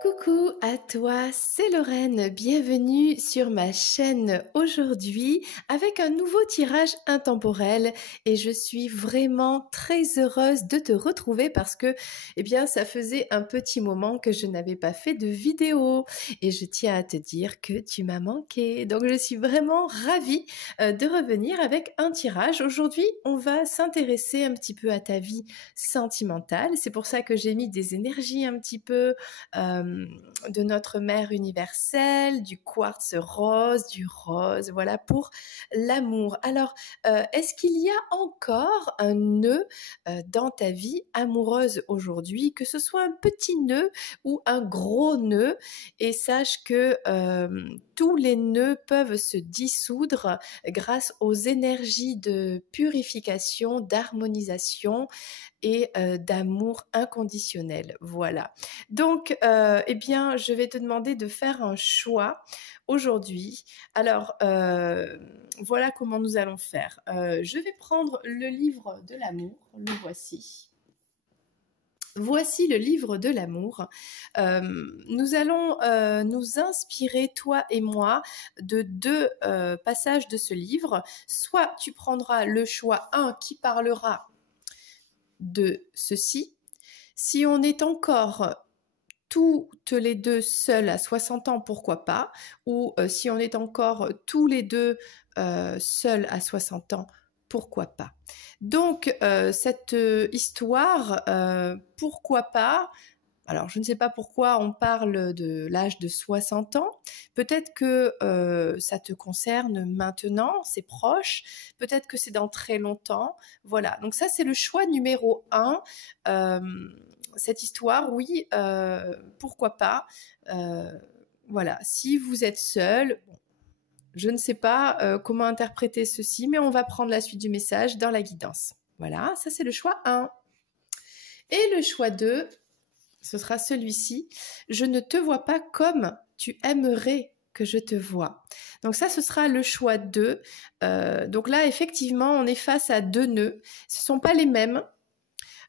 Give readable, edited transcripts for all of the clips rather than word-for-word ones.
Coucou à toi, c'est Lorraine, bienvenue sur ma chaîne aujourd'hui avec un nouveau tirage intemporel et je suis vraiment très heureuse de te retrouver parce que ça faisait un petit moment que je n'avais pas fait de vidéo et je tiens à te dire que tu m'as manqué, donc je suis vraiment ravie de revenir avec un tirage. Aujourd'hui on va s'intéresser un petit peu à ta vie sentimentale, c'est pour ça que j'ai mis des énergies un petit peu de notre mère universelle, du quartz rose, voilà, pour l'amour. Alors, est-ce qu'il y a encore un nœud dans ta vie amoureuse aujourd'hui, que ce soit un petit nœud ou un gros nœud? Et sache que tous les nœuds peuvent se dissoudre grâce aux énergies de purification, d'harmonisation et d'amour inconditionnel. Voilà. Donc, je vais te demander de faire un choix aujourd'hui. Alors, voilà comment nous allons faire. Je vais prendre le livre de l'amour. Le voici. Voici le livre de l'amour. Nous allons nous inspirer, toi et moi, de deux passages de ce livre. Soit tu prendras le choix 1 qui parlera de ceci. Si on est encore toutes les deux seuls à 60 ans, pourquoi pas? Ou si on est encore tous les deux seuls à 60 ans, pourquoi pas? Donc, cette histoire, pourquoi pas? Alors, je ne sais pas pourquoi on parle de l'âge de 60 ans. Peut-être que ça te concerne maintenant, c'est proche. Peut-être que c'est dans très longtemps. Voilà, donc ça, c'est le choix numéro 1. Cette histoire, oui, pourquoi pas. Voilà, si vous êtes seul, bon, je ne sais pas comment interpréter ceci, mais on va prendre la suite du message dans la guidance. Voilà, ça c'est le choix 1. Et le choix 2, ce sera celui-ci. Je ne te vois pas comme tu aimerais que je te vois. Donc ça, ce sera le choix 2. Donc là, effectivement, on est face à deux nœuds. Ce ne sont pas les mêmes.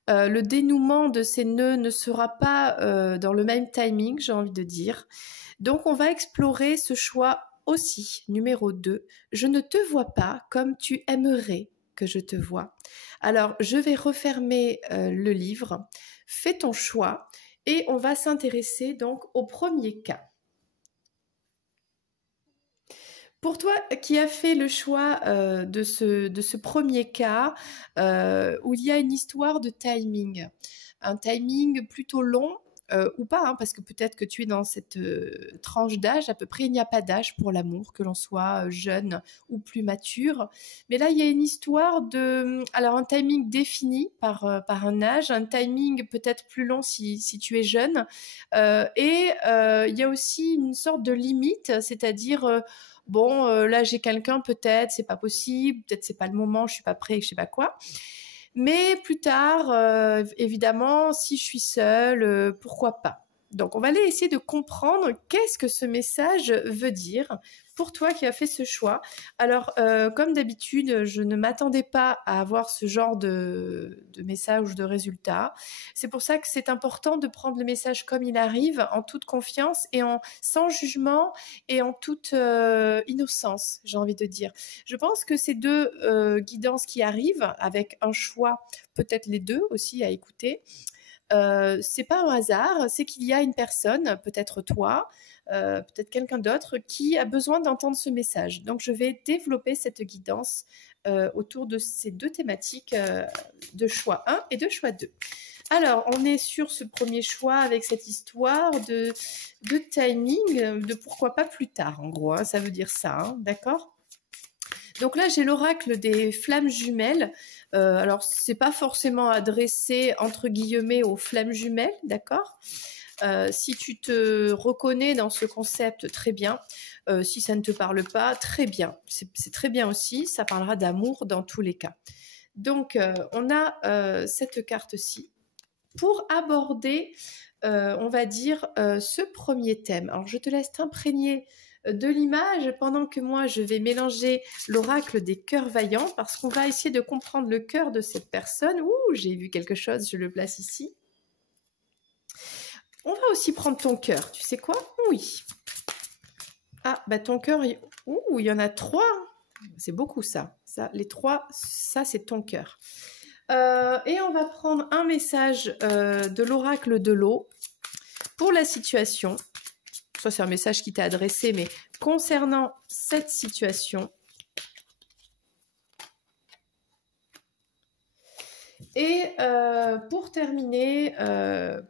Le dénouement de ces nœuds ne sera pas dans le même timing, j'ai envie de dire. Donc, on va explorer ce choix aussi, numéro 2. Je ne te vois pas comme tu aimerais que je te vois. Alors, je vais refermer le livre. Fais ton choix et on va s'intéresser donc au premier cas. Pour toi qui as fait le choix de ce premier cas, où il y a une histoire de timing, un timing plutôt long, ou pas, hein, parce que peut-être que tu es dans cette tranche d'âge, à peu près, il n'y a pas d'âge pour l'amour, que l'on soit jeune ou plus mature. Mais là, il y a une histoire de... Alors, un timing défini par un âge, un timing peut-être plus long si tu es jeune, et il y a aussi une sorte de limite, c'est-à-dire... Bon, là j'ai quelqu'un, peut-être, c'est pas possible, peut-être c'est pas le moment, je suis pas prêt, je sais pas quoi. Mais plus tard, évidemment, si je suis seule, pourquoi pas? Donc, on va aller essayer de comprendre qu'est-ce que ce message veut dire pour toi qui as fait ce choix. Alors, comme d'habitude, je ne m'attendais pas à avoir ce genre de message ou de résultat. C'est pour ça que c'est important de prendre le message comme il arrive, en toute confiance et sans jugement et en toute innocence, j'ai envie de dire. Je pense que ces deux guidances qui arrivent, avec un choix, peut-être les deux aussi à écouter, c'est pas un hasard, c'est qu'il y a une personne, peut-être toi, peut-être quelqu'un d'autre, qui a besoin d'entendre ce message. Donc, je vais développer cette guidance autour de ces deux thématiques de choix 1 et de choix 2. Alors, on est sur ce premier choix avec cette histoire de timing, de pourquoi pas plus tard, en gros, hein, ça veut dire ça, hein, d'accord ? Donc là, j'ai l'oracle des flammes jumelles. Alors, c'est pas forcément adressé, entre guillemets, aux flammes jumelles, d'accord ? Si tu te reconnais dans ce concept, très bien. Si ça ne te parle pas, très bien. C'est très bien aussi, ça parlera d'amour dans tous les cas. Donc, on a cette carte-ci pour aborder, on va dire, ce premier thème. Alors, je te laisse t'imprégner de l'image pendant que moi, je vais mélanger l'oracle des cœurs vaillants parce qu'on va essayer de comprendre le cœur de cette personne. Ouh, j'ai vu quelque chose, je le place ici. On va aussi prendre ton cœur. Tu sais quoi? Oui. Ah, bah ton cœur, ouh, il y en a 3. C'est beaucoup ça. Les 3, ça c'est ton cœur. Et on va prendre un message de l'oracle de l'eau pour la situation. Ça c'est un message qui t'est adressé, mais concernant cette situation. Et pour terminer,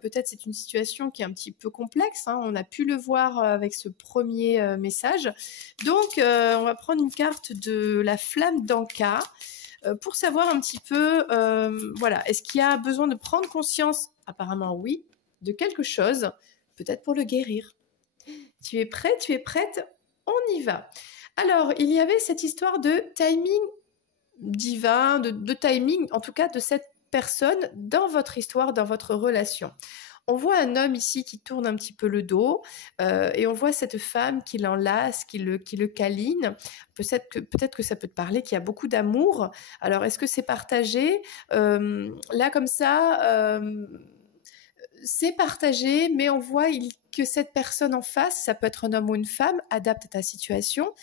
peut-être c'est une situation qui est un petit peu complexe, hein, on a pu le voir avec ce premier message. Donc, on va prendre une carte de la flamme d'Anka pour savoir un petit peu, voilà, est-ce qu'il y a besoin de prendre conscience? Apparemment oui, de quelque chose, peut-être pour le guérir. Tu es prêt? Tu es prête? On y va. Alors, il y avait cette histoire de timing divin, de timing, en tout cas de cette personne dans votre histoire, dans votre relation. On voit un homme ici qui tourne un petit peu le dos et on voit cette femme qui l'enlace, qui le câline. Peut-être que ça peut te parler, qu'il y a beaucoup d'amour. Alors, est-ce que c'est partagé? Là, comme ça, c'est partagé, mais on voit que cette personne en face, ça peut être un homme ou une femme, adapte à ta situation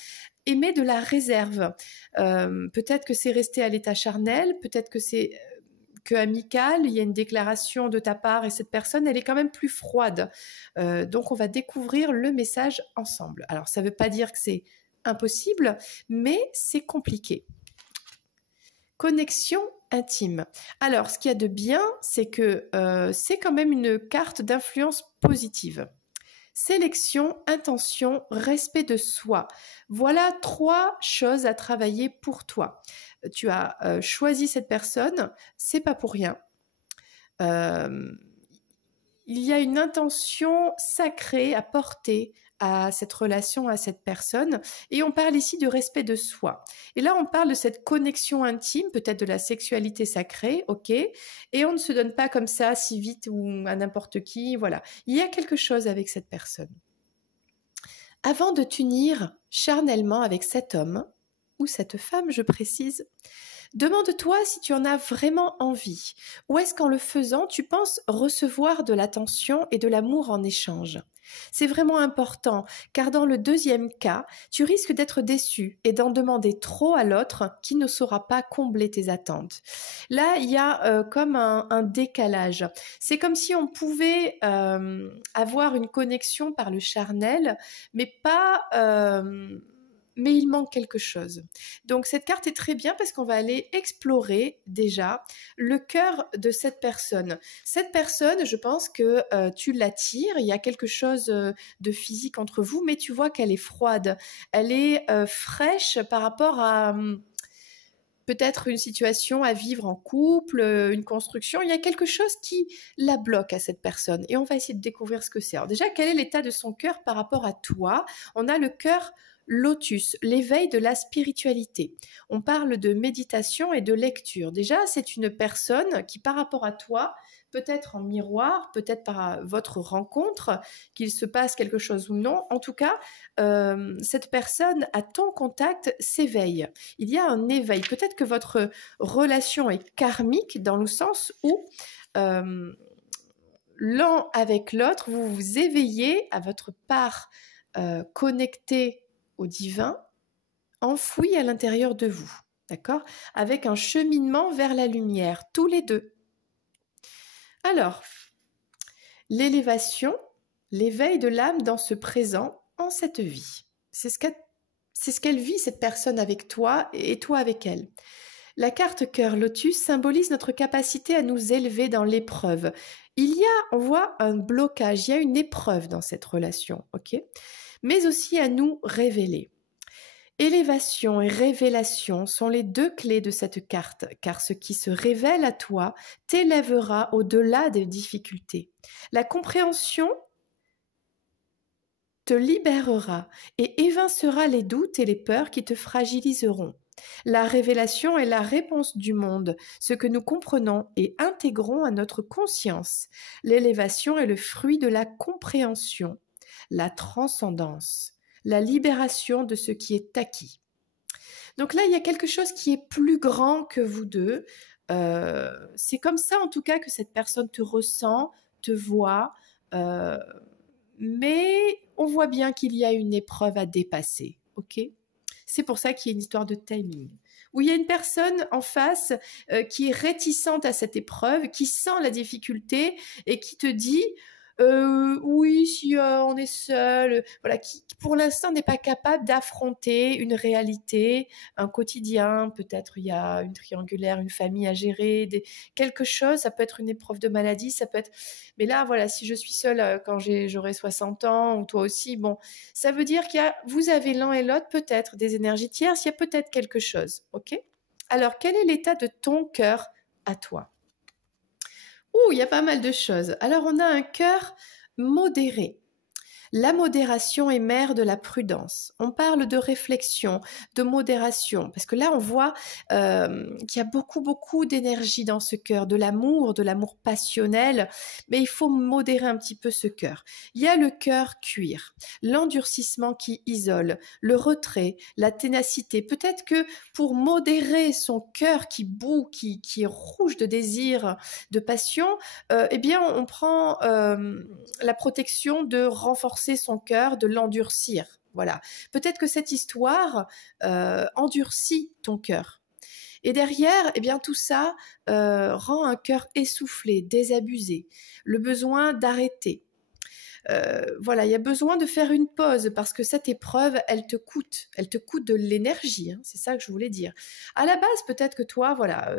et met de la réserve. Peut-être que c'est resté à l'état charnel, peut-être que c'est que amical, il y a une déclaration de ta part et cette personne, elle est quand même plus froide. Donc, on va découvrir le message ensemble. Alors, ça ne veut pas dire que c'est impossible, mais c'est compliqué. Connexion intime. Alors, ce qu'il y a de bien, c'est que c'est quand même une carte d'influence positive. Sélection, intention, respect de soi. Voilà 3 choses à travailler pour toi. Tu as choisi cette personne, c'est pas pour rien. Il y a une intention sacrée à porter à cette relation, à cette personne. Et on parle ici de respect de soi. Et là, on parle de cette connexion intime, peut-être de la sexualité sacrée, ok? Et on ne se donne pas comme ça si vite ou à n'importe qui, voilà. Il y a quelque chose avec cette personne. Avant de t'unir charnellement avec cet homme, ou cette femme, je précise, demande-toi si tu en as vraiment envie, ou est-ce qu'en le faisant, tu penses recevoir de l'attention et de l'amour en échange. C'est vraiment important, car dans le deuxième cas, tu risques d'être déçu et d'en demander trop à l'autre qui ne saura pas combler tes attentes. Là, il y a comme un décalage. C'est comme si on pouvait avoir une connexion par le charnel, mais pas... mais il manque quelque chose. Donc cette carte est très bien parce qu'on va aller explorer déjà le cœur de cette personne. Cette personne, je pense que tu l'attires, il y a quelque chose de physique entre vous, mais tu vois qu'elle est froide, elle est fraîche par rapport à peut-être une situation à vivre en couple, une construction, il y a quelque chose qui la bloque à cette personne et on va essayer de découvrir ce que c'est. Alors déjà, quel est l'état de son cœur par rapport à toi? On a le cœur lotus, l'éveil de la spiritualité. On parle de méditation et de lecture. Déjà, c'est une personne qui, par rapport à toi, peut-être en miroir, peut-être par votre rencontre, qu'il se passe quelque chose ou non. En tout cas, cette personne à ton contact s'éveille. Il y a un éveil. Peut-être que votre relation est karmique dans le sens où l'un avec l'autre, vous vous éveillez à votre part connectée au divin, enfoui à l'intérieur de vous, d'accord? Avec un cheminement vers la lumière, tous les deux. Alors, l'élévation, l'éveil de l'âme dans ce présent, en cette vie. C'est ce qu'elle vit, cette personne avec toi et toi avec elle. La carte cœur lotus symbolise notre capacité à nous élever dans l'épreuve. On voit un blocage, il y a une épreuve dans cette relation, ok? Mais aussi à nous révéler. Élévation et révélation sont les 2 clés de cette carte, car ce qui se révèle à toi t'élèvera au-delà des difficultés. La compréhension te libérera et évincera les doutes et les peurs qui te fragiliseront. La révélation est la réponse du monde, ce que nous comprenons et intégrons à notre conscience. L'élévation est le fruit de la compréhension, la transcendance, la libération de ce qui est acquis. Donc là, il y a quelque chose qui est plus grand que vous deux. C'est comme ça, en tout cas, que cette personne te ressent, te voit. euh, mais on voit bien qu'il y a une épreuve à dépasser, ok? C'est pour ça qu'il y a une histoire de timing. Où il y a une personne en face qui est réticente à cette épreuve, qui sent la difficulté et qui te dit oui, si on est seul, voilà, qui pour l'instant n'est pas capable d'affronter une réalité, un quotidien, peut-être il y a une triangulaire, une famille à gérer, quelque chose, ça peut être une épreuve de maladie, ça peut être... Mais là, voilà, si je suis seule quand j'aurai 60 ans, ou toi aussi, bon, ça veut dire vous avez l'un et l'autre peut-être des énergies tierces, il y a peut-être quelque chose, ok? Alors, quel est l'état de ton cœur à toi? Il y a pas mal de choses. Alors, on a un cœur modéré. La modération est mère de la prudence. On parle de réflexion, de modération, parce que là, on voit qu'il y a beaucoup, beaucoup d'énergie dans ce cœur, de l'amour passionnel, mais il faut modérer un petit peu ce cœur. Il y a le cœur cuir, l'endurcissement qui isole, le retrait, la ténacité. Peut-être que pour modérer son cœur qui bout, qui est rouge de désir, de passion, eh bien, on prend la protection de renforcer son cœur, de l'endurcir. Voilà. Peut-être que cette histoire endurcit ton cœur. Et derrière, eh bien, tout ça rend un cœur essoufflé, désabusé, le besoin d'arrêter. Voilà, il y a besoin de faire une pause parce que cette épreuve, elle te coûte de l'énergie, hein, c'est ça que je voulais dire. À la base, peut-être que toi, voilà,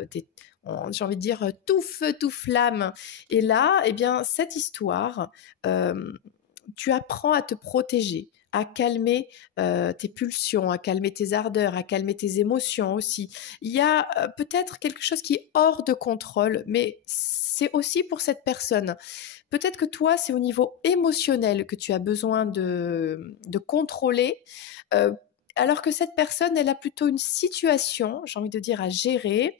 j'ai envie de dire tout feu, tout flamme. Et là, eh bien, cette histoire, tu apprends à te protéger, à calmer tes pulsions, à calmer tes ardeurs, à calmer tes émotions aussi. Il y a peut-être quelque chose qui est hors de contrôle, mais c'est aussi pour cette personne. Peut-être que toi, c'est au niveau émotionnel que tu as besoin de contrôler, alors que cette personne, elle a plutôt une situation, j'ai envie de dire, à gérer,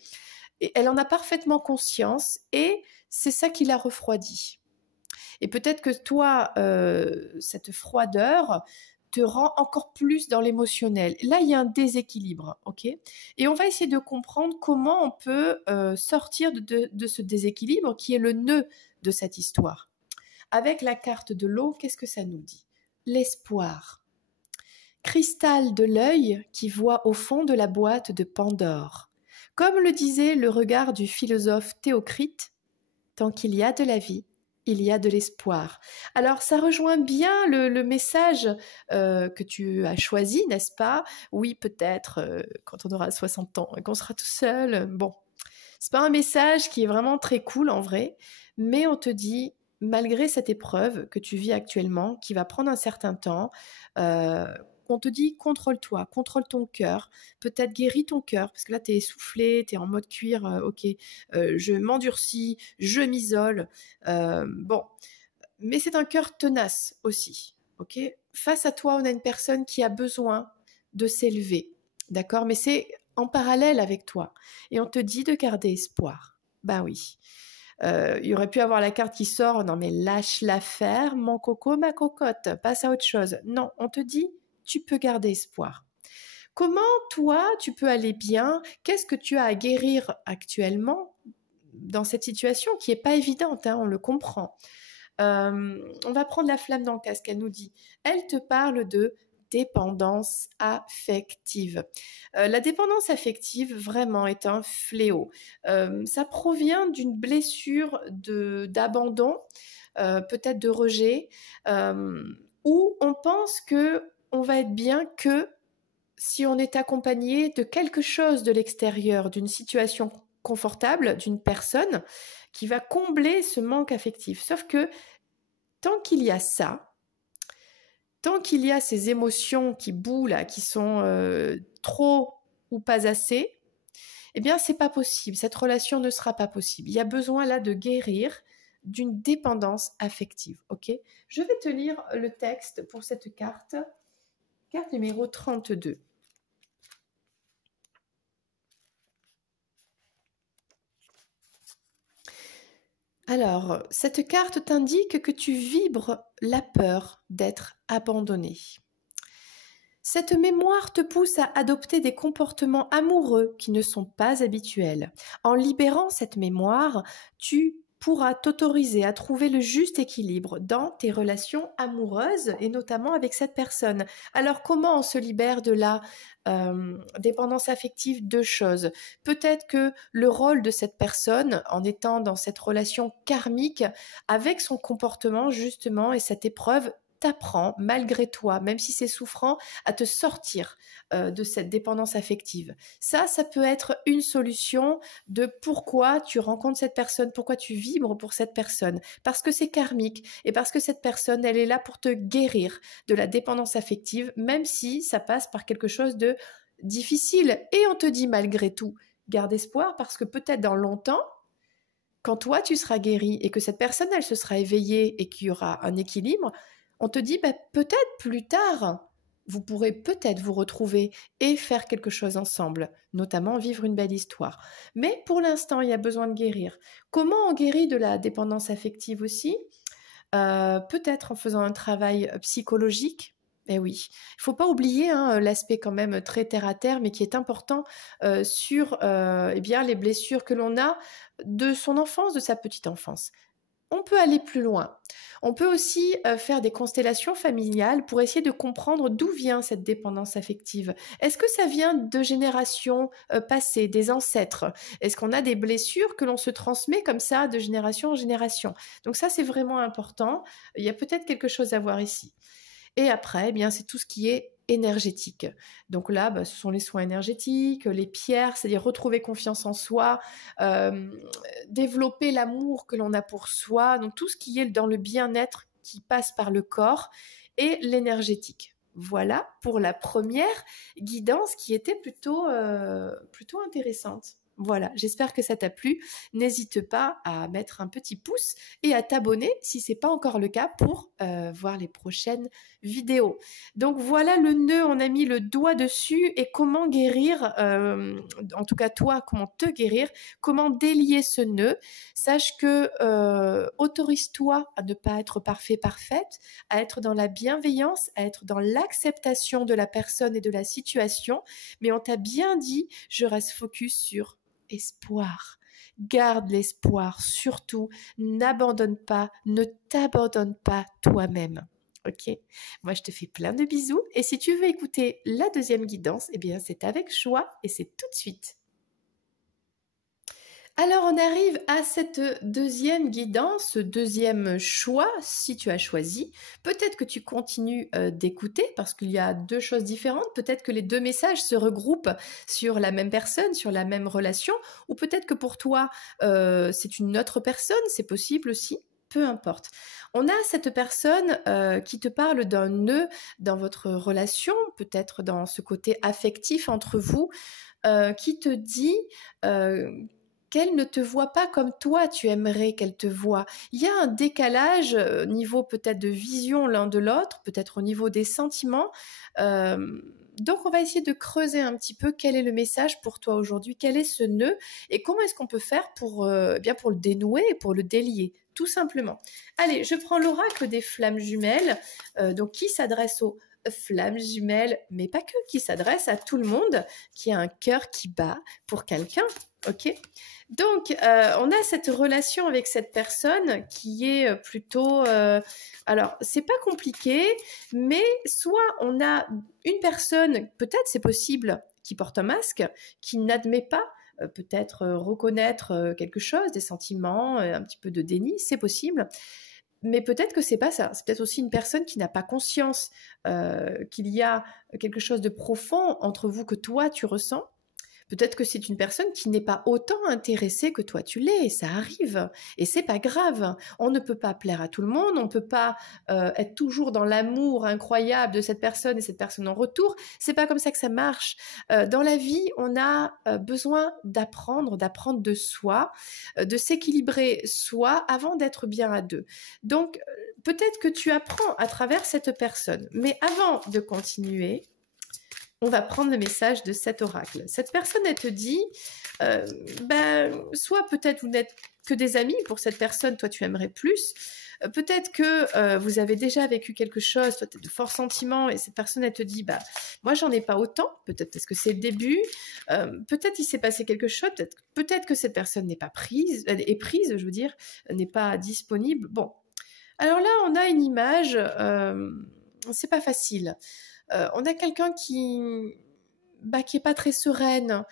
et elle en a parfaitement conscience, et c'est ça qui la refroidit. Et peut-être que toi, cette froideur te rend encore plus dans l'émotionnel. Là, il y a un déséquilibre, ok? Et on va essayer de comprendre comment on peut sortir de ce déséquilibre qui est le nœud de cette histoire. Avec la carte de l'eau, qu'est-ce que ça nous dit? L'espoir. Cristal de l'œil qui voit au fond de la boîte de Pandore. Comme le disait le regard du philosophe Théocrite, tant qu'il y a de la vie, il y a de l'espoir. Alors, ça rejoint bien le message que tu as choisi, n'est-ce pas? Oui, peut-être quand on aura 60 ans et qu'on sera tout seul. Bon, c'est pas un message qui est vraiment très cool en vrai, mais on te dit, malgré cette épreuve que tu vis actuellement, qui va prendre un certain temps, on te dit contrôle-toi, contrôle ton cœur, peut-être guéris ton cœur, parce que là tu es essoufflé, tu es en mode cuir, ok, je m'endurcis, je m'isole, bon, mais c'est un cœur tenace aussi, ok. Face à toi, on a une personne qui a besoin de s'élever, d'accord, mais c'est en parallèle avec toi, et on te dit de garder espoir. Ben oui. Il y aurait pu avoir la carte qui sort, non mais lâche l'affaire, mon coco, ma cocotte, passe à autre chose. Non, on te dit, tu peux garder espoir. Comment toi, tu peux aller bien? Qu'est-ce que tu as à guérir actuellement dans cette situation qui n'est pas évidente, hein, on le comprend. On va prendre la flamme dans le casque, elle nous dit, elle te parle de dépendance affective. La dépendance affective, vraiment, est un fléau. Ça provient d'une blessure d'abandon, peut-être de rejet, où on pense qu'on va être bien que si on est accompagné de quelque chose de l'extérieur, d'une situation confortable, d'une personne qui va combler ce manque affectif. Sauf que tant qu'il y a ça, tant qu'il y a ces émotions qui bouent là, qui sont trop ou pas assez, eh bien c'est pas possible, cette relation ne sera pas possible. Il y a besoin là de guérir d'une dépendance affective, ok? Je vais te lire le texte pour cette carte numéro 32. Alors, cette carte t'indique que tu vibres la peur d'être abandonné. Cette mémoire te pousse à adopter des comportements amoureux qui ne sont pas habituels. En libérant cette mémoire, tu pourra t'autoriser à trouver le juste équilibre dans tes relations amoureuses et notamment avec cette personne. Alors comment on se libère de la dépendance affective? Deux choses. Peut-être que le rôle de cette personne, en étant dans cette relation karmique, avec son comportement justement et cette épreuve, t'apprend malgré toi, même si c'est souffrant, à te sortir de cette dépendance affective. Ça peut être une solution de pourquoi tu rencontres cette personne, pourquoi tu vibres pour cette personne. Parce que c'est karmique et parce que cette personne, elle est là pour te guérir de la dépendance affective, même si ça passe par quelque chose de difficile. Et on te dit malgré tout, garde espoir parce que peut-être dans longtemps, quand toi tu seras guéri et que cette personne, elle se sera éveillée et qu'il y aura un équilibre, on te dit peut-être plus tard, vous pourrez peut-être vous retrouver et faire quelque chose ensemble, notamment vivre une belle histoire. Mais pour l'instant, il y a besoin de guérir. Comment on guérit de la dépendance affective aussi? Peut-être en faisant un travail psychologique. Eh oui, il ne faut pas oublier l'aspect quand même très terre à terre, mais qui est important sur eh bien, les blessures que l'on a de son enfance, de sa petite enfance. On peut aller plus loin. On peut aussi faire des constellations familiales pour essayer de comprendre d'où vient cette dépendance affective. Est-ce que ça vient de générations passées, des ancêtres? Est-ce qu'on a des blessures que l'on se transmet comme ça de génération en génération? Donc ça, c'est vraiment important. Il y a peut-être quelque chose à voir ici. Et après, eh bien, c'est tout ce qui est énergétique. Donc là, ce sont les soins énergétiques, les pierres, c'est-à-dire retrouver confiance en soi, développer l'amour que l'on a pour soi, donc tout ce qui est dans le bien-être qui passe par le corps et l'énergétique. Voilà pour la première guidance qui était plutôt intéressante. Voilà, j'espère que ça t'a plu. N'hésite pas à mettre un petit pouce et à t'abonner si ce n'est pas encore le cas pour voir les prochaines vidéos. Donc voilà le nœud, on a mis le doigt dessus et comment guérir, en tout cas toi, comment te guérir, comment délier ce nœud. Sache que autorise-toi à ne pas être parfait, parfaite, à être dans la bienveillance, à être dans l'acceptation de la personne et de la situation. Mais on t'a bien dit, je reste focus sur espoir. Garde l'espoir, surtout, n'abandonne pas, ne t'abandonne pas toi-même. Ok? Moi, je te fais plein de bisous. Et si tu veux écouter la deuxième guidance, eh bien, c'est avec joie et c'est tout de suite. Alors, on arrive à cette deuxième guidance, ce deuxième choix, si tu as choisi. Peut-être que tu continues d'écouter parce qu'il y a deux choses différentes. Peut-être que les deux messages se regroupent sur la même personne, sur la même relation. Ou peut-être que pour toi, c'est une autre personne. C'est possible aussi. Peu importe. On a cette personne qui te parle d'un nœud dans votre relation, peut-être dans ce côté affectif entre vous, qui te dit qu'elle ne te voit pas comme toi tu aimerais qu'elle te voie. Il y a un décalage au niveau peut-être de vision l'un de l'autre, peut-être au niveau des sentiments. Donc on va essayer de creuser un petit peu quel est le message pour toi aujourd'hui, quel est ce nœud et comment est-ce qu'on peut faire pour le dénouer et pour le délier, tout simplement. Allez, je prends l'oracle des flammes jumelles, donc qui s'adresse aux flammes jumelles, mais pas que, qui s'adresse à tout le monde qui a un cœur qui bat pour quelqu'un. Ok, donc on a cette relation avec cette personne qui est plutôt alors c'est pas compliqué, mais soit on a une personne, peut-être c'est possible, qui porte un masque, qui n'admet pas peut-être reconnaître quelque chose, des sentiments, un petit peu de déni, c'est possible. Mais peut-être que c'est pas ça. C'est peut-être aussi une personne qui n'a pas conscience qu'il y a quelque chose de profond entre vous que toi tu ressens. Peut-être que c'est une personne qui n'est pas autant intéressée que toi tu l'es, et ça arrive, et c'est pas grave. On ne peut pas plaire à tout le monde, on ne peut pas être toujours dans l'amour incroyable de cette personne et cette personne en retour. C'est pas comme ça que ça marche. Dans la vie, on a besoin d'apprendre de soi, de s'équilibrer soi avant d'être bien à deux. Donc peut-être que tu apprends à travers cette personne. Mais avant de continuer, on va prendre le message de cet oracle. Cette personne, elle te dit, soit peut-être vous n'êtes que des amis, pour cette personne, toi tu aimerais plus, peut-être que vous avez déjà vécu quelque chose, toi tu as de forts sentiments, et cette personne, elle te dit, moi j'en ai pas autant, peut-être parce que c'est le début, peut-être il s'est passé quelque chose, peut-être que cette personne n'est pas prise, est prise, je veux dire, n'est pas disponible. Bon, alors là, on a une image, c'est pas facile. On a quelqu'un qui est pas très sereine,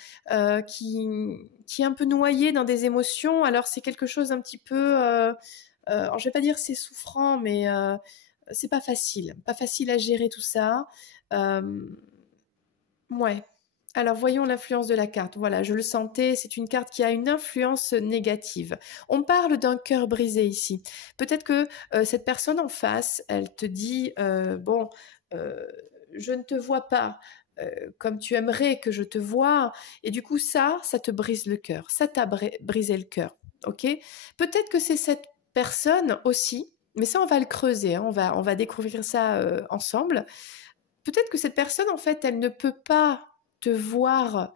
qui est un peu noyée dans des émotions. Alors c'est quelque chose un petit peu, alors je vais pas dire c'est souffrant, mais c'est pas facile à gérer tout ça. Ouais. Alors voyons l'influence de la carte. Voilà, je le sentais, c'est une carte qui a une influence négative. On parle d'un cœur brisé ici. Peut-être que cette personne en face, elle te dit, je ne te vois pas comme tu aimerais que je te voie, et du coup ça te brise le cœur, ça t'a brisé le cœur, ok? Peut-être que c'est cette personne aussi, mais ça on va le creuser, hein, on va découvrir ça ensemble. Peut-être que cette personne, en fait, elle ne peut pas te voir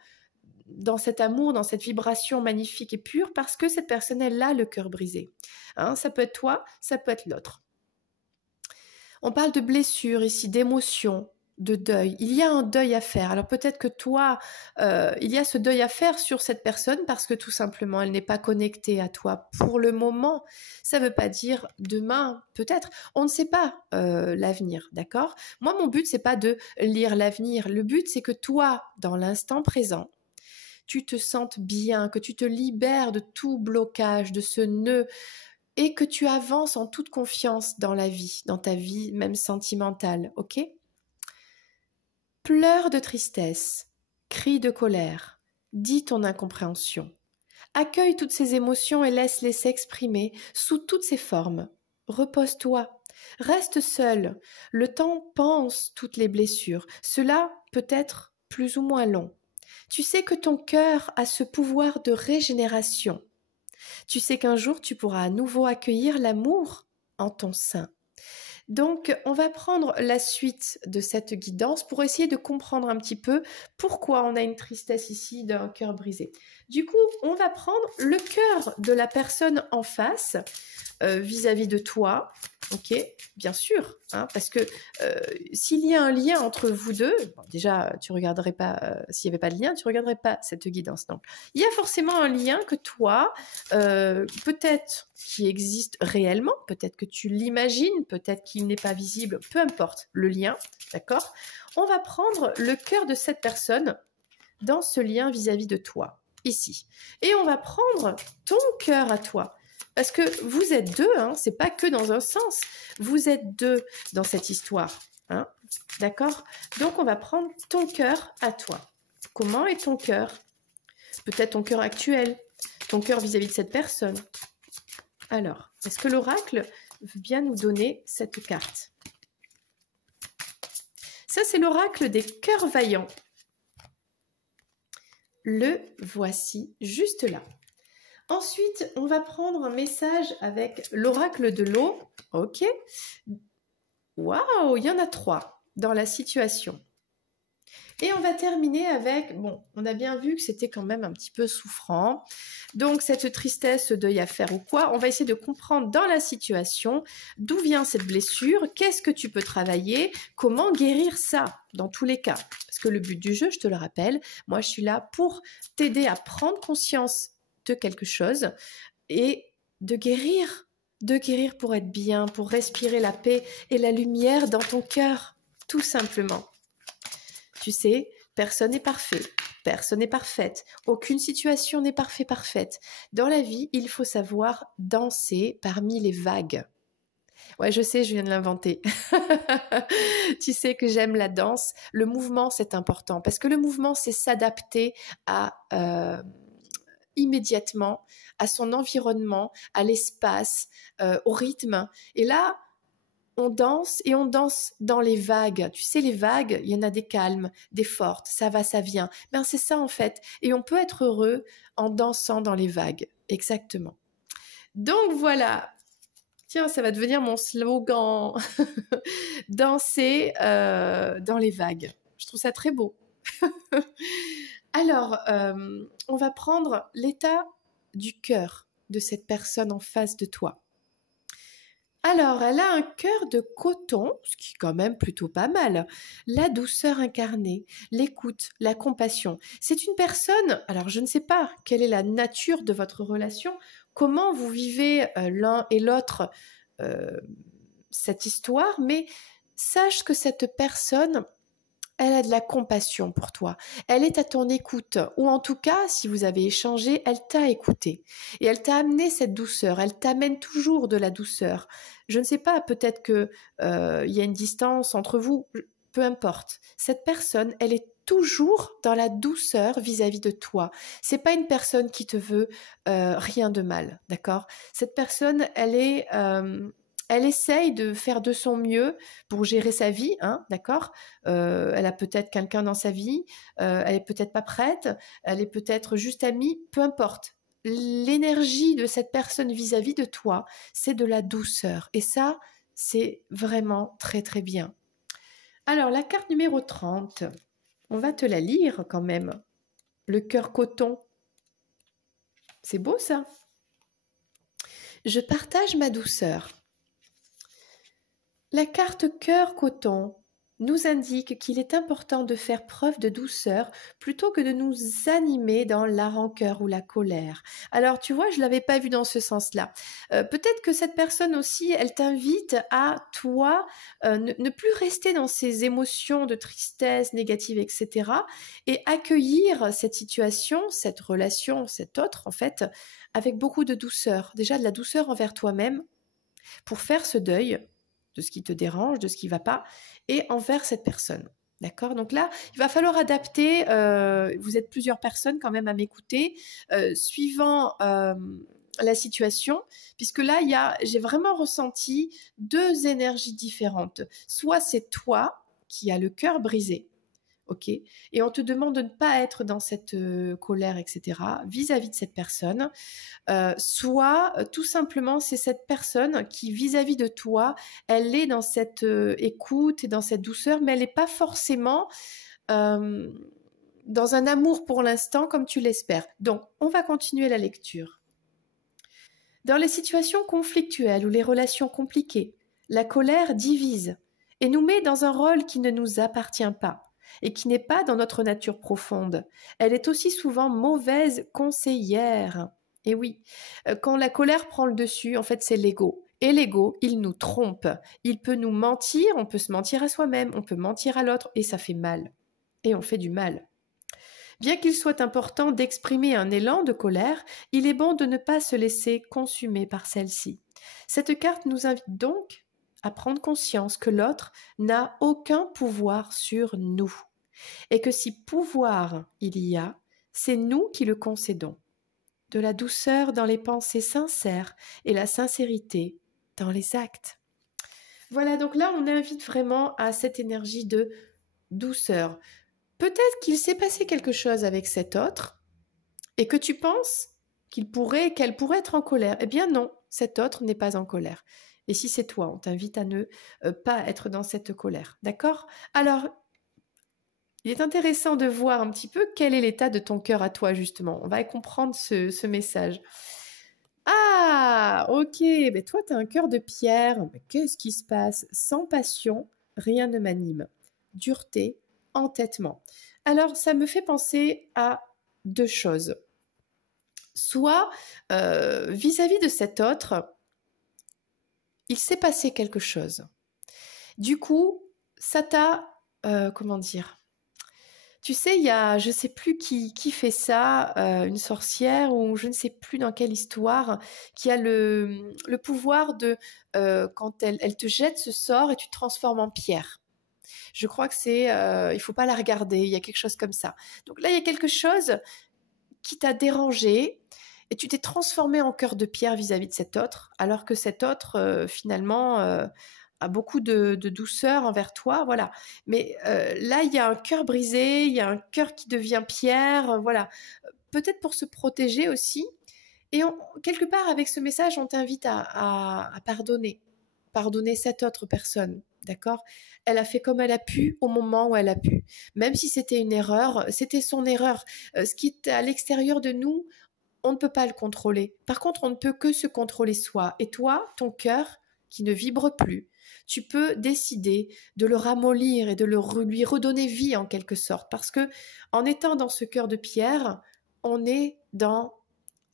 dans cet amour, dans cette vibration magnifique et pure, parce que cette personne, elle a le cœur brisé. Hein, ça peut être toi, ça peut être l'autre. On parle de blessures ici, d'émotions, de deuil. Il y a un deuil à faire. Alors peut-être que toi, il y a ce deuil à faire sur cette personne parce que tout simplement, elle n'est pas connectée à toi pour le moment. Ça ne veut pas dire demain, peut-être. On ne sait pas l'avenir, d'accord? Moi, mon but, c'est pas de lire l'avenir. Le but, c'est que toi, dans l'instant présent, tu te sentes bien, que tu te libères de tout blocage, de ce nœud, et que tu avances en toute confiance dans la vie, dans ta vie même sentimentale, ok? Pleure de tristesse, crie de colère, dis ton incompréhension. Accueille toutes ces émotions et laisse-les s'exprimer sous toutes ces formes. Repose-toi, reste seul. Le temps pense toutes les blessures. Cela peut être plus ou moins long. Tu sais que ton cœur a ce pouvoir de régénération. Tu sais qu'un jour tu pourras à nouveau accueillir l'amour en ton sein. Donc, on va prendre la suite de cette guidance pour essayer de comprendre un petit peu pourquoi on a une tristesse ici d'un cœur brisé. Du coup, on va prendre le cœur de la personne en face vis-à-vis de toi. Ok, bien sûr, hein, parce que s'il y a un lien entre vous deux, bon, déjà, tu regarderais pas, s'il n'y avait pas de lien, tu regarderais pas cette guidance. Donc, il y a forcément un lien que toi, peut-être qui existe réellement, peut-être que tu l'imagines, peut-être qu'il n'est pas visible, peu importe le lien, d'accord? On va prendre le cœur de cette personne dans ce lien vis-à-vis de toi, ici. Et on va prendre ton cœur à toi. Parce que vous êtes deux, hein, c'est pas que dans un sens. Vous êtes deux dans cette histoire. Hein, d'accord? Donc, on va prendre ton cœur à toi. Comment est ton cœur? Peut-être ton cœur actuel, ton cœur vis-à-vis de cette personne. Alors, est-ce que l'oracle veut bien nous donner cette carte? Ça, c'est l'oracle des cœurs vaillants. Le voici juste là. Ensuite, on va prendre un message avec l'oracle de l'eau. Ok. Waouh, il y en a 3 dans la situation. Et on va terminer avec, bon, on a bien vu que c'était quand même un petit peu souffrant. Donc, cette tristesse, ce deuil à faire ou quoi, on va essayer de comprendre dans la situation d'où vient cette blessure, qu'est-ce que tu peux travailler, comment guérir ça, dans tous les cas. Parce que le but du jeu, je te le rappelle, moi, je suis là pour t'aider à prendre conscience de quelque chose et de guérir pour être bien, pour respirer la paix et la lumière dans ton cœur, tout simplement. Tu sais, personne n'est parfait, personne n'est parfaite, aucune situation n'est parfaite. Dans la vie, il faut savoir danser parmi les vagues. Ouais, je sais, je viens de l'inventer. Tu sais que j'aime la danse. Le mouvement, c'est important parce que le mouvement, c'est s'adapter à immédiatement à son environnement, à l'espace, au rythme. Et là, on danse et on danse dans les vagues. Tu sais, les vagues, il y en a des calmes, des fortes, ça va, ça vient. Ben, c'est ça en fait. Et on peut être heureux en dansant dans les vagues. Exactement. Donc voilà. Tiens, ça va devenir mon slogan. Danser dans les vagues. Je trouve ça très beau. Alors, on va prendre l'état du cœur de cette personne en face de toi. Alors, elle a un cœur de coton, ce qui est quand même plutôt pas mal. La douceur incarnée, l'écoute, la compassion. C'est une personne, alors je ne sais pas quelle est la nature de votre relation, comment vous vivez l'un et l'autre euh, cette histoire, mais sache que cette personne, elle a de la compassion pour toi. Elle est à ton écoute. Ou en tout cas, si vous avez échangé, elle t'a écouté. Et elle t'a amené cette douceur. Elle t'amène toujours de la douceur. Je ne sais pas, peut-être que il y a une distance entre vous. Peu importe. Cette personne, elle est toujours dans la douceur vis-à-vis de toi. C'est pas une personne qui te veut rien de mal, d'accord? Cette personne, elle essaye de faire de son mieux pour gérer sa vie, hein, d'accord? Elle a peut-être quelqu'un dans sa vie, elle est peut-être pas prête, elle est peut-être juste amie, peu importe. L'énergie de cette personne vis-à-vis de toi, c'est de la douceur. Et ça, c'est vraiment très très bien. Alors, la carte numéro 30, on va te la lire quand même. Le cœur coton. C'est beau ça. Je partage ma douceur. La carte cœur coton nous indique qu'il est important de faire preuve de douceur plutôt que de nous animer dans la rancœur ou la colère. Alors tu vois, je ne l'avais pas vu dans ce sens-là. Peut-être que cette personne aussi, elle t'invite à toi ne plus rester dans ces émotions de tristesse, négative, etc. et accueillir cette situation, cette relation, cet autre en fait, avec beaucoup de douceur. Déjà de la douceur envers toi-même pour faire ce deuil de ce qui te dérange, de ce qui ne va pas, et envers cette personne. D'accord? Donc là, il va falloir adapter, vous êtes plusieurs personnes quand même à m'écouter, suivant la situation, puisque là, j'ai vraiment ressenti deux énergies différentes. Soit c'est toi qui as le cœur brisé, ok, et on te demande de ne pas être dans cette colère, etc., vis-à-vis de cette personne, soit tout simplement c'est cette personne qui vis-à-vis de toi, elle est dans cette écoute et dans cette douceur, mais elle n'est pas forcément euh, dans un amour pour l'instant comme tu l'espères. Donc, on va continuer la lecture. Dans les situations conflictuelles ou les relations compliquées, la colère divise et nous met dans un rôle qui ne nous appartient pas et qui n'est pas dans notre nature profonde. Elle est aussi souvent mauvaise conseillère. Et oui, quand la colère prend le dessus, en fait, c'est l'ego. Et l'ego, il nous trompe. Il peut nous mentir, on peut se mentir à soi-même, on peut mentir à l'autre, et ça fait mal. Et on fait du mal. Bien qu'il soit important d'exprimer un élan de colère, il est bon de ne pas se laisser consumer par celle-ci. Cette carte nous invite donc à prendre conscience que l'autre n'a aucun pouvoir sur nous et que si pouvoir il y a, c'est nous qui le concédons. De la douceur dans les pensées sincères et la sincérité dans les actes. Voilà, donc là on invite vraiment à cette énergie de douceur. Peut-être qu'il s'est passé quelque chose avec cet autre et que tu penses qu'elle pourrait être en colère. Eh bien non, cet autre n'est pas en colère. Et si c'est toi, on t'invite à ne pas être dans cette colère. D'accord? Alors, il est intéressant de voir un petit peu quel est l'état de ton cœur à toi, justement. On va comprendre ce message. Ah, ok, mais toi, tu as un cœur de pierre. Mais qu'est-ce qui se passe? Sans passion, rien ne m'anime. Dureté, entêtement. Alors, ça me fait penser à deux choses. Soit, vis-à-vis de cet autre, il s'est passé quelque chose. Du coup, ça t'a, comment dire? Tu sais, il y a, je ne sais plus qui fait ça, une sorcière ou je ne sais plus dans quelle histoire, qui a le pouvoir de, quand elle te jette ce sort et tu te transformes en pierre. Je crois que c'est, il faut pas la regarder, il y a quelque chose comme ça. Donc là, il y a quelque chose qui t'a dérangé et tu t'es transformé en cœur de pierre vis-à-vis de cet autre, alors que cet autre, finalement, a beaucoup de douceur envers toi, voilà. Mais là, il y a un cœur brisé, il y a un cœur qui devient pierre, voilà. Peut-être pour se protéger aussi. Et quelque part, avec ce message, on t'invite à pardonner. Pardonner cette autre personne, d'accord? Elle a fait comme elle a pu au moment où elle a pu. Même si c'était une erreur, c'était son erreur. Ce qui est à l'extérieur de nous, on ne peut pas le contrôler. Par contre, on ne peut que se contrôler soi. Et toi, ton cœur qui ne vibre plus, tu peux décider de le ramollir et de lui redonner vie en quelque sorte. Parce que en étant dans ce cœur de pierre, on est dans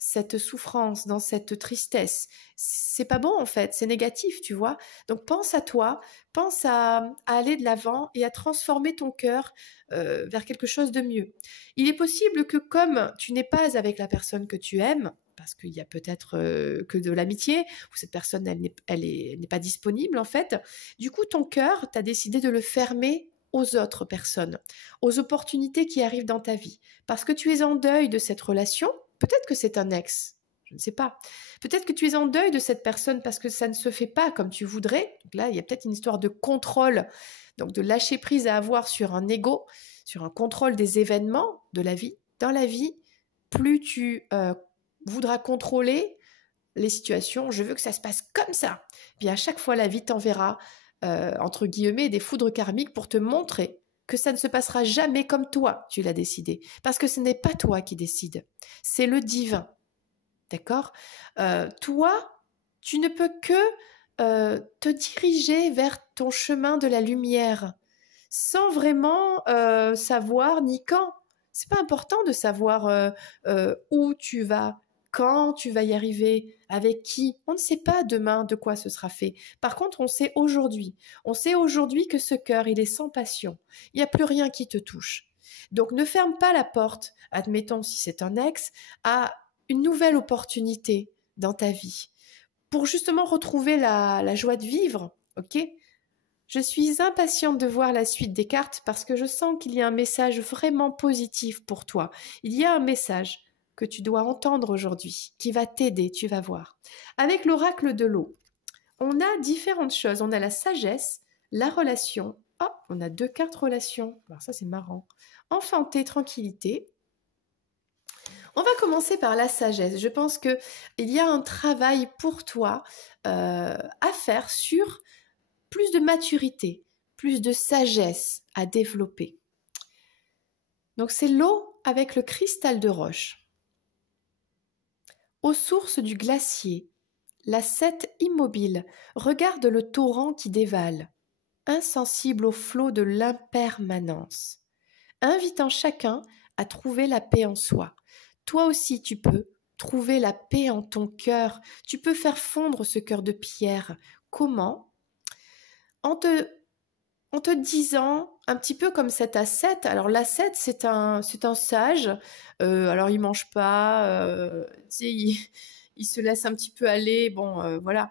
cette souffrance, dans cette tristesse. C'est pas bon en fait, c'est négatif, tu vois. Donc pense à toi, pense à aller de l'avant et à transformer ton cœur vers quelque chose de mieux. Il est possible que comme tu n'es pas avec la personne que tu aimes, parce qu'il y a peut-être que de l'amitié, ou cette personne elle n'est pas disponible en fait, du coup ton cœur, tu as décidé de le fermer aux autres personnes, aux opportunités qui arrivent dans ta vie. Parce que tu es en deuil de cette relation. Peut-être que c'est un ex, je ne sais pas. Peut-être que tu es en deuil de cette personne parce que ça ne se fait pas comme tu voudrais. Donc là, il y a peut-être une histoire de contrôle, donc de lâcher prise à avoir sur un ego, sur un contrôle des événements de la vie. Dans la vie, plus tu voudras contrôler les situations, je veux que ça se passe comme ça. Puis à chaque fois, la vie t'enverra, entre guillemets, des foudres karmiques pour te montrer que ça ne se passera jamais comme toi, tu l'as décidé. Parce que ce n'est pas toi qui décides, c'est le divin. D'accord? Toi, tu ne peux que te diriger vers ton chemin de la lumière sans vraiment savoir ni quand. C'est pas important de savoir où tu vas, quand tu vas y arriver, avec qui. On ne sait pas demain de quoi ce sera fait. Par contre, on sait aujourd'hui. On sait aujourd'hui que ce cœur, il est sans passion. Il n'y a plus rien qui te touche. Donc ne ferme pas la porte, admettons si c'est un ex, à une nouvelle opportunité dans ta vie pour justement retrouver la joie de vivre, ok? Je suis impatiente de voir la suite des cartes parce que je sens qu'il y a un message vraiment positif pour toi. Il y a un message que tu dois entendre aujourd'hui qui va t'aider, tu vas voir. Avec l'oracle de l'eau, on a différentes choses. On a la sagesse, la relation. Oh, on a 2 cartes relation. Alors ça, c'est marrant. Enfanté, tranquillité. On va commencer par la sagesse. Je pense qu'il y a un travail pour toi à faire sur plus de maturité, plus de sagesse à développer. Donc c'est l'eau avec le cristal de roche. Aux sources du glacier, l'ascète immobile regarde le torrent qui dévale, insensible au flot de l'impermanence, invitant chacun à trouver la paix en soi. Toi aussi tu peux trouver la paix en ton cœur, tu peux faire fondre ce cœur de pierre. Comment? En te disant un petit peu comme cet ascète. Alors l'ascète, c'est un sage. Alors il mange pas, tu sais, il se laisse un petit peu aller. Bon, voilà.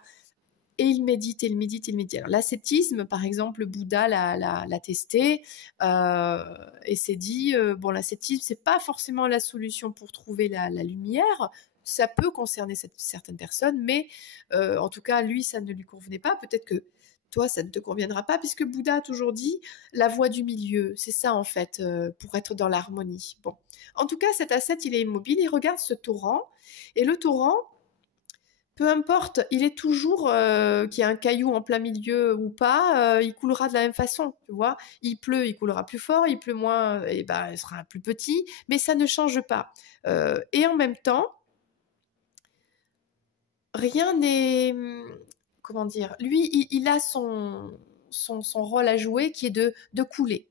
Et il médite, et il médite, et il médite. Alors l'ascétisme, par exemple, le Bouddha l'a testé et s'est dit bon, l'ascétisme, c'est pas forcément la solution pour trouver la lumière. Ça peut concerner certaines personnes, mais en tout cas, lui, ça ne lui convenait pas. Peut-être que toi, ça ne te conviendra pas, puisque Bouddha a toujours dit la voie du milieu. C'est ça, en fait, pour être dans l'harmonie. Bon. En tout cas, cet ascète, il est immobile, il regarde ce torrent, et le torrent, peu importe, il est toujours qu'il y a un caillou en plein milieu ou pas, il coulera de la même façon, tu vois. Il pleut, il coulera plus fort, il pleut moins, et ben, il sera plus petit, mais ça ne change pas. Et en même temps, rien n'est... Comment dire? Lui, il a son rôle à jouer qui est de couler.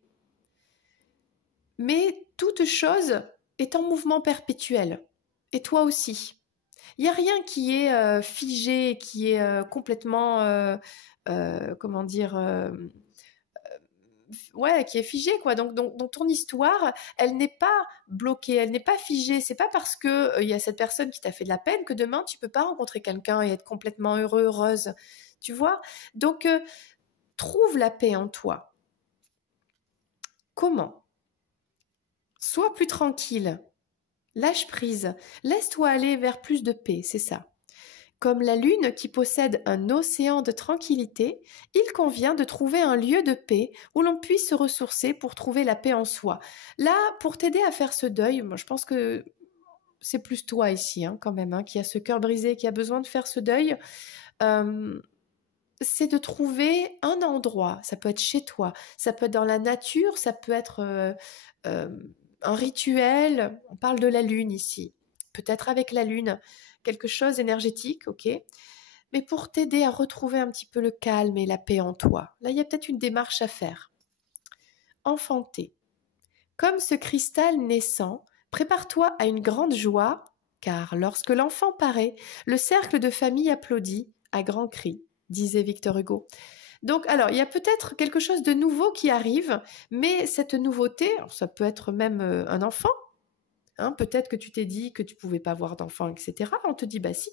Mais toute chose est en mouvement perpétuel. Et toi aussi. Il n'y a rien qui est figé, qui est complètement, comment dire, ouais, qui est figé, quoi. Donc ton histoire, elle n'est pas bloquée, elle n'est pas figée. C'est pas parce que il y a cette personne qui t'a fait de la peine que demain tu peux pas rencontrer quelqu'un et être complètement heureux, heureuse. Tu vois? Donc trouve la paix en toi. Comment? Sois plus tranquille. Lâche prise. Laisse-toi aller vers plus de paix, c'est ça. Comme la lune qui possède un océan de tranquillité, il convient de trouver un lieu de paix où l'on puisse se ressourcer pour trouver la paix en soi. Là, pour t'aider à faire ce deuil, moi je pense que c'est plus toi ici, hein, quand même, hein, qui a ce cœur brisé, qui a besoin de faire ce deuil. c'est de trouver un endroit. Ça peut être chez toi, ça peut être dans la nature, ça peut être euh, un rituel. On parle de la lune ici. Peut-être avec la lune, quelque chose énergétique, ok? Mais pour t'aider à retrouver un petit peu le calme et la paix en toi. Là, il y a peut-être une démarche à faire. Enfanter. Comme ce cristal naissant, prépare-toi à une grande joie, car lorsque l'enfant paraît, le cercle de famille applaudit à grands cris, disait Victor Hugo. Donc, alors, il y a peut-être quelque chose de nouveau qui arrive, mais cette nouveauté, alors, ça peut être même un enfant, hein, peut-être que tu t'es dit que tu ne pouvais pas avoir d'enfant, etc. On te dit, bah si,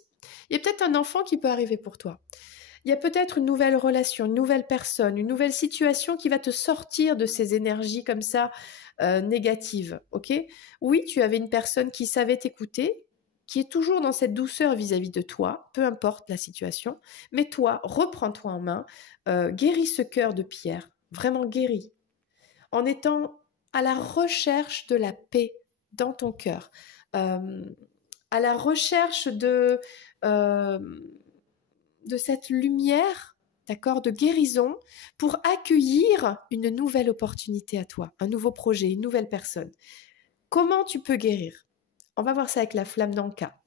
il y a peut-être un enfant qui peut arriver pour toi. Il y a peut-être une nouvelle relation, une nouvelle personne, une nouvelle situation qui va te sortir de ces énergies comme ça négatives, ok? Oui, tu avais une personne qui savait t'écouter, qui est toujours dans cette douceur vis-à-vis de toi, peu importe la situation, mais toi, reprends-toi en main, guéris ce cœur de pierre, vraiment guéris, en étant à la recherche de la paix dans ton cœur, à la recherche euh, de cette lumière, d'accord, de guérison pour accueillir une nouvelle opportunité à toi, un nouveau projet, une nouvelle personne. Comment tu peux guérir? On va voir ça avec la flamme d'Anka.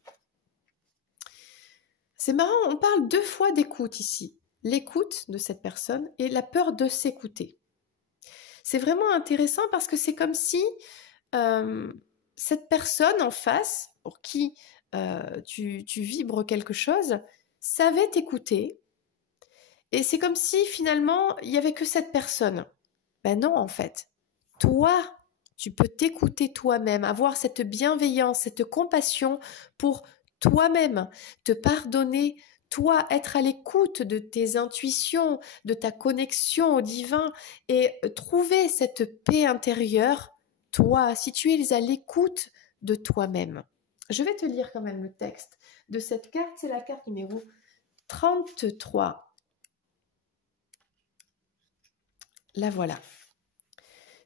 C'est marrant, on parle 2 fois d'écoute ici. L'écoute de cette personne et la peur de s'écouter. C'est vraiment intéressant parce que c'est comme si cette personne en face, pour qui tu vibres quelque chose, savait t'écouter. Et c'est comme si finalement, il n'y avait que cette personne. Ben non, en fait. Toi, tu peux t'écouter toi-même, avoir cette bienveillance, cette compassion pour toi-même, te pardonner, toi, être à l'écoute de tes intuitions, de ta connexion au divin et trouver cette paix intérieure, toi, si tu es à l'écoute de toi-même. Je vais te lire quand même le texte de cette carte, c'est la carte numéro 33. La voilà.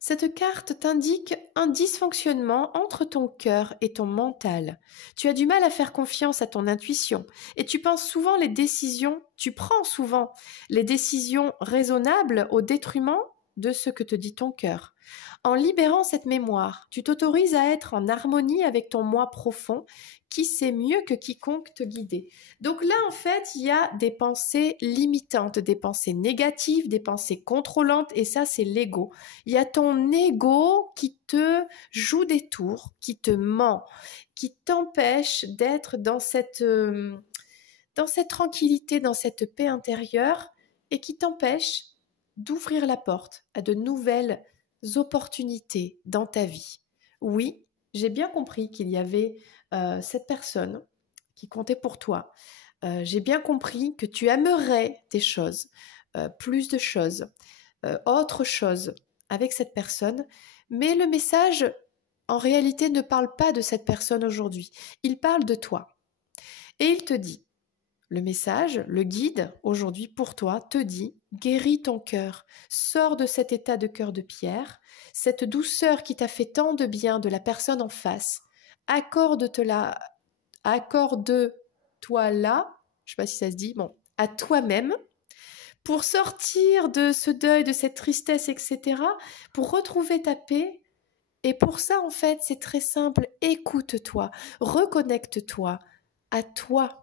Cette carte t'indique un dysfonctionnement entre ton cœur et ton mental. Tu as du mal à faire confiance à ton intuition et tu prends souvent les décisions raisonnables au détriment de ce que te dit ton cœur. En libérant cette mémoire, tu t'autorises à être en harmonie avec ton moi profond qui sait mieux que quiconque te guider. Donc là, en fait, il y a des pensées limitantes, des pensées négatives, des pensées contrôlantes et ça, c'est l'ego. Il y a ton ego qui te joue des tours, qui te ment, qui t'empêche d'être dans cette tranquillité, dans cette paix intérieure et qui t'empêche d'ouvrir la porte à de nouvelles opportunités dans ta vie. Oui, j'ai bien compris qu'il y avait cette personne qui comptait pour toi. J'ai bien compris que tu aimerais des choses, plus de choses, autre chose avec cette personne, mais le message, en réalité, ne parle pas de cette personne aujourd'hui. Il parle de toi. Et il te dit, le message, le guide, aujourd'hui pour toi, te dit, guéris ton cœur, sors de cet état de cœur de pierre, cette douceur qui t'a fait tant de bien de la personne en face, accorde-toi là, je ne sais pas si ça se dit, bon, à toi-même, pour sortir de ce deuil, de cette tristesse, etc., pour retrouver ta paix. Et pour ça, en fait, c'est très simple, écoute-toi, reconnecte-toi à toi,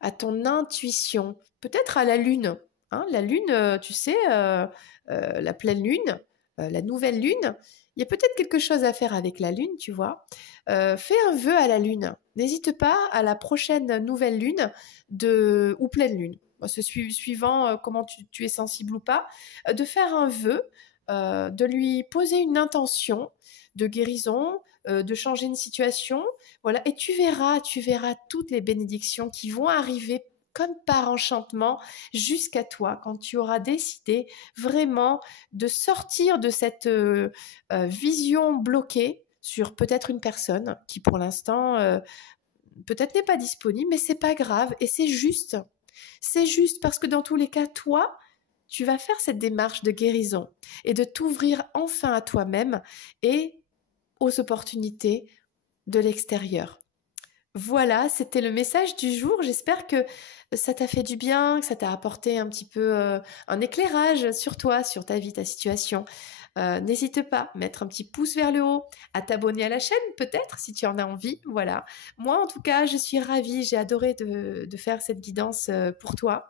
à ton intuition, peut-être à la lune. Hein, la lune, tu sais, la pleine lune, la nouvelle lune, il y a peut-être quelque chose à faire avec la lune, tu vois. Fais un vœu à la lune. N'hésite pas à la prochaine nouvelle lune ou pleine lune, suivant comment tu es sensible ou pas, de faire un vœu, de lui poser une intention de guérison, de changer une situation, voilà, et tu verras toutes les bénédictions qui vont arriver comme par enchantement jusqu'à toi quand tu auras décidé vraiment de sortir de cette vision bloquée sur peut-être une personne qui pour l'instant peut-être n'est pas disponible, mais c'est pas grave et c'est juste. C'est juste parce que dans tous les cas, toi, tu vas faire cette démarche de guérison et de t'ouvrir enfin à toi-même et aux opportunités de l'extérieur. Voilà, c'était le message du jour. J'espère que ça t'a fait du bien, que ça t'a apporté un petit peu un éclairage sur toi, sur ta vie, ta situation. N'hésite pas, mettre un petit pouce vers le haut, à t'abonner à la chaîne peut-être si tu en as envie. Voilà. Moi en tout cas, je suis ravie, j'ai adoré de faire cette guidance pour toi.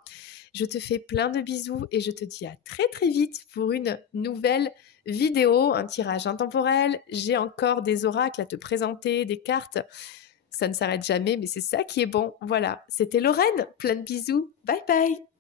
Je te fais plein de bisous et je te dis à très très vite pour une nouvelle vidéo, un tirage intemporel. J'ai encore des oracles à te présenter, des cartes. Ça ne s'arrête jamais, mais c'est ça qui est bon. Voilà, c'était Lorraine. Plein de bisous. Bye bye.